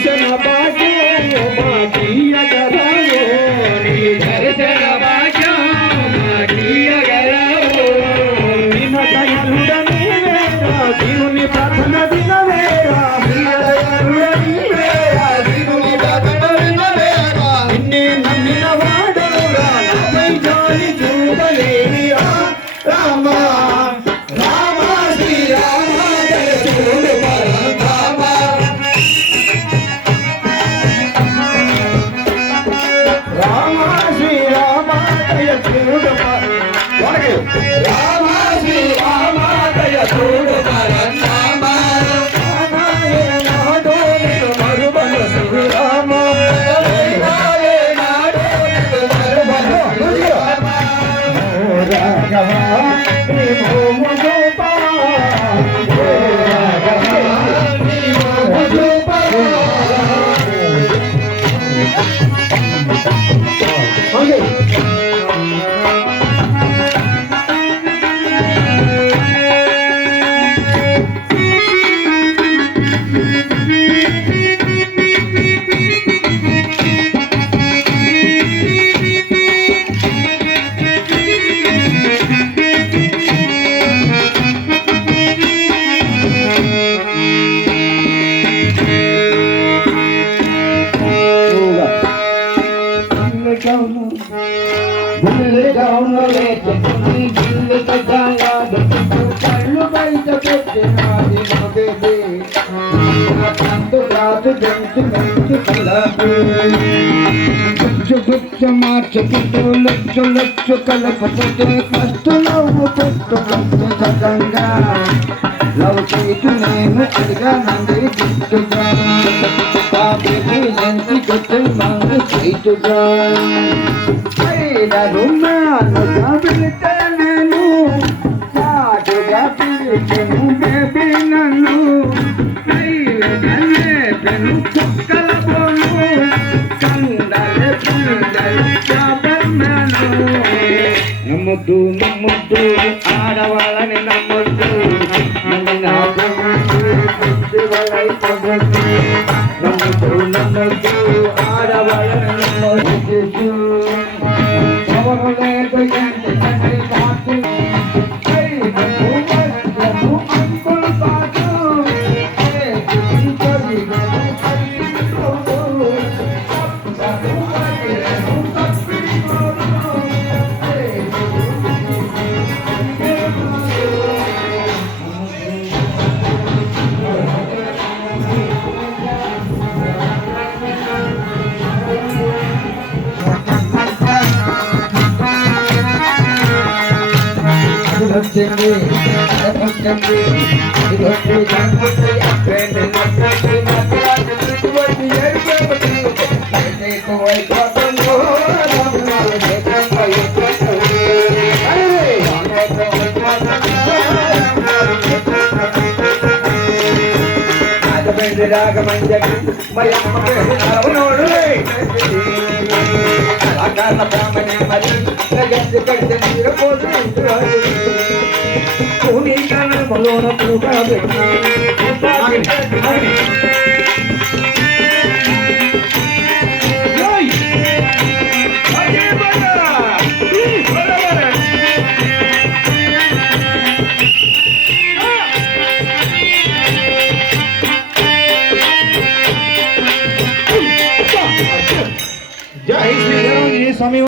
దర్శన భాగ్యం మాకీయగలవో నీ దర్శన భాగ్యం మాకీయగలవో నిన్న దయాళుడ నీవేరా దేవుని ప్రార్థన వినవేరా నిన్న దయాళుడ నీవేరా దేవుని ప్రార్థన వినవేరా నిన్నే నమ్మిన వాడవురా నాపై జాలి చూపలేని రామ రామ శ్రీరామ దయచూడు పరధామ రామ శ్రీరామ దయచూడు రామ శ్రీరామ దయచూడు పరధామ నాడో నిన్ను మరువను శ్రీరామ నాడో నిన్ను మరువను రాఘవ మార్చుకుంటూ లొచ్చు లొచ్చు కలపకుంటే ఫస్ట్ నవ్వు కొట్టుకుంటూ సగంగా లవ్ చేతు నేను అడిగానండి గుట్టుగా పాపికి ఎంత గుట్టు మంగు చేతుగా రుమానుగా పిలితే నేను చాటుగా పిలిచెను బేబీ నన్ను పెను కుక్కల పోను కందలే పుందలే నమ్మొద్దు నమ్మొద్దు ఆడవాళ్ళని నమ్మొద్దు నమ్మొద్దు నమ్మొద్దు ఆడవాళ్ళని నమ్మొద్దు ఎవరు లేదు వచ్చింది రాగమంజరి మయమ్మనోడు ఆకాశ బ్రాహ్మణే మరి జగత్తు కడితే మీరు పోతున్నాడు బలోన జై శ్రీరామ్. ఈ సమయం